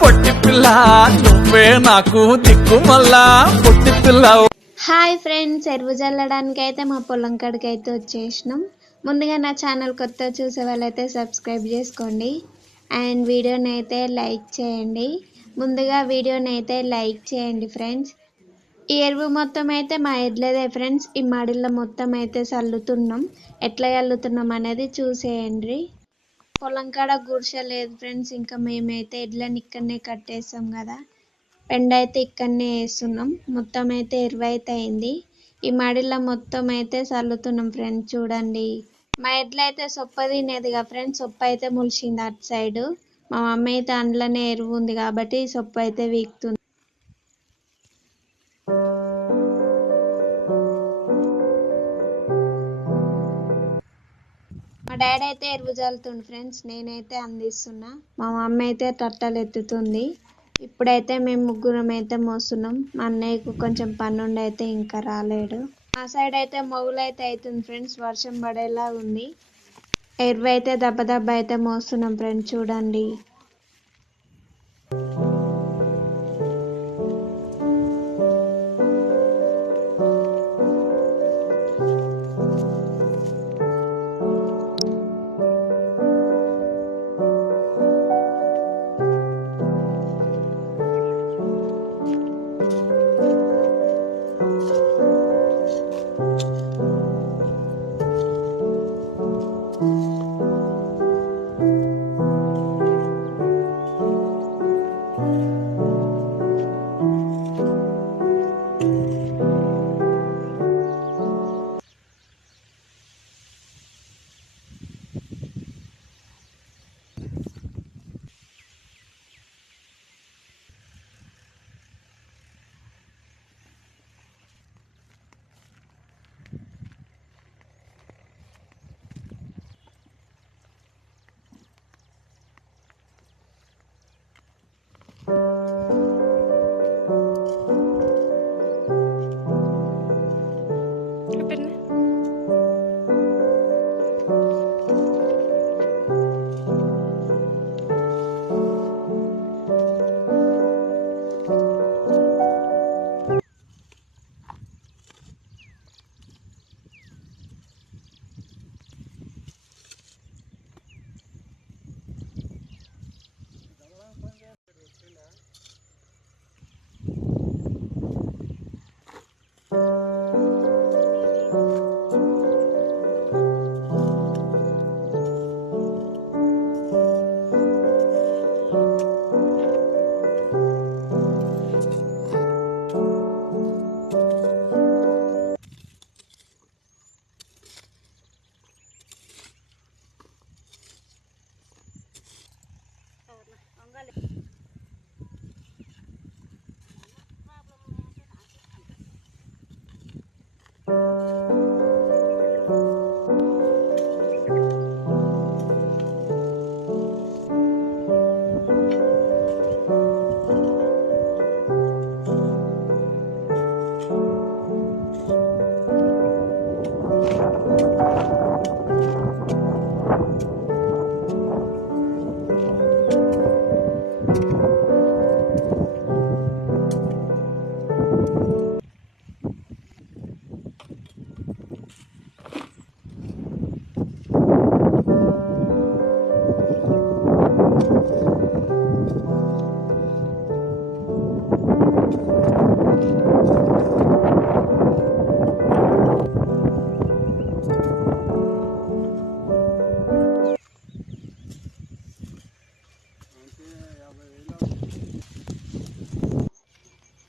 పొట్టి పిల్ల నువ్వే నాకు దిక్కు మళ్ళా పొట్టి పిల్ల. హాయ్ ఫ్రెండ్స్, ఎరువు చల్లడానికి అయితే మా పొలం కాడికి అయితే వచ్చేసినాం. ముందుగా నా ఛానల్ కొత్త చూసే వాళ్ళైతే సబ్స్క్రైబ్ చేసుకోండి అండ్ వీడియోని అయితే లైక్ చేయండి. ముందుగా వీడియోని అయితే లైక్ చేయండి ఫ్రెండ్స్. ఈ ఎరువు మొత్తం అయితే మా ఎడ్లదే ఫ్రెండ్స్. ఈ మడిలో మొత్తం అయితే చల్లుతున్నాం. ఎట్లా చల్లుతున్నాం అనేది చూసేయండి. పొలం కాడ గుడిసె లేదు ఫ్రెండ్స్. ఇంకా మేమైతే ఎడ్లని ఇక్కడనే కట్టేస్తాం కదా, పెండ అయితే ఇక్కడనే వేస్తున్నాం. మొత్తం అయితే ఎరువు అయితే అయింది. ఈ మడిలో మొత్తం అయితే చల్లుతున్నాం ఫ్రెండ్స్. చూడండి, మా ఎడ్ల అయితే సొప్ప తినేదిగా ఫ్రెండ్స్. సొప్ప అయితే ములిసింది అటు సైడ్. మా మమ్మీ అయితే అందులోనే ఎరువు ఉంది కాబట్టి సొప్ప అయితే వీక్తుంది. మా డాడీ అయితే ఎరువు చల్లుతుంది ఫ్రెండ్స్, నేనైతే అందిస్తున్నా. మా మమ్మీ అయితే తట్టలు ఎత్తుతుంది. ఇప్పుడైతే మేము ముగ్గురం అయితే మోస్తున్నాం. మా అన్నయ్యకు కొంచెం పనుండి అయితే ఇంకా రాలేడు. మా సైడ్ అయితే మొగులు అయితే అవుతుంది ఫ్రెండ్స్. వర్షం పడేలా ఉంది. ఎరువు అయితే దెబ్బ దెబ్బ అయితే మోస్తున్నాం ఫ్రెండ్స్. చూడండి,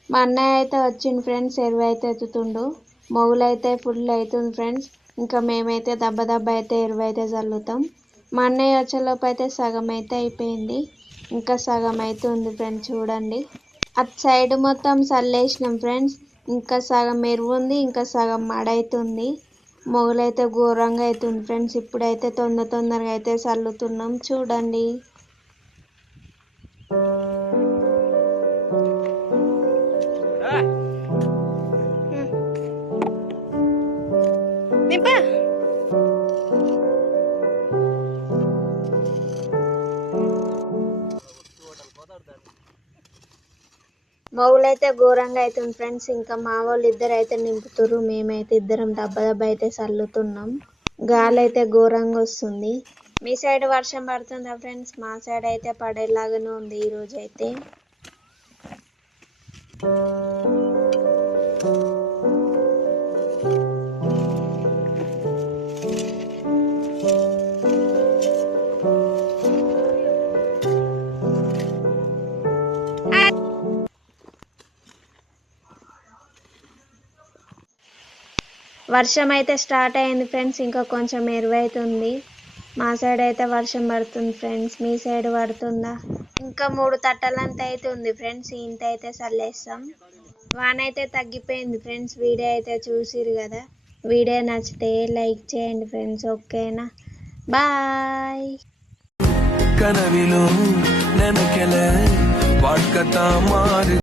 మా అన్నయ్య అయితే వచ్చిండు ఫ్రెండ్స్. ఎరువు అయితే ఎత్తుతుండు. మొగులు అయితే ఫుల్ అవుతుంది ఫ్రెండ్స్. ఇంకా మేమైతే దెబ్బ దెబ్బ అయితే ఎరువు అయితే చల్లుతాం. మా అన్నయ్య వచ్చేలోపు అయితే సగం అయితే అయిపోయింది. ఇంకా సగం అయితే ఉంది ఫ్రెండ్స్. చూడండి, అటు సైడ్ మొత్తం చల్లేసినాం ఫ్రెండ్స్. ఇంకా సగం ఎరువు ఉంది, ఇంకా సగం మడైతుంది. మొగులైతే ఘోరంగా అవుతుంది ఫ్రెండ్స్. ఇప్పుడైతే తొందరగా అయితే చల్లుతున్నాం. చూడండి, మౌలైతే ఘోరంగా అవుతుంది ఫ్రెండ్స్. ఇంకా మా వాళ్ళు ఇద్దరు అయితే నింపుతుర్రు, మేమైతే ఇద్దరం దెబ్బ దెబ్బ అయితే చల్లుతున్నాం. గాలి అయితే ఘోరంగా వస్తుంది. మీ సైడ్ వర్షం పడుతుందా ఫ్రెండ్స్? మా సైడ్ అయితే పడేలాగానే ఉంది ఈ రోజు అయితే. వర్షం అయితే స్టార్ట్ అయింది ఫ్రెండ్స్. ఇంకా కొంచెం ఎరువైతుంది. మా సైడ్ అయితే వర్షం పడుతుంది ఫ్రెండ్స్. మీ సైడ్ పడుతుందా? ఇంకా 3 తట్టలంత అయితే ఉంది ఫ్రెండ్స్. ఇంత అయితే చల్లేస్తాం. వాన అయితే తగ్గిపోయింది ఫ్రెండ్స్. వీడియో అయితే చూసిరు కదా. వీడియో నచ్చితే లైక్ చేయండి ఫ్రెండ్స్. ఓకేనా, బాయ్. ಕನವಿಲು ನೆನಕೆಲೆ ವಾಡ್ಕತ ಮಾರಿ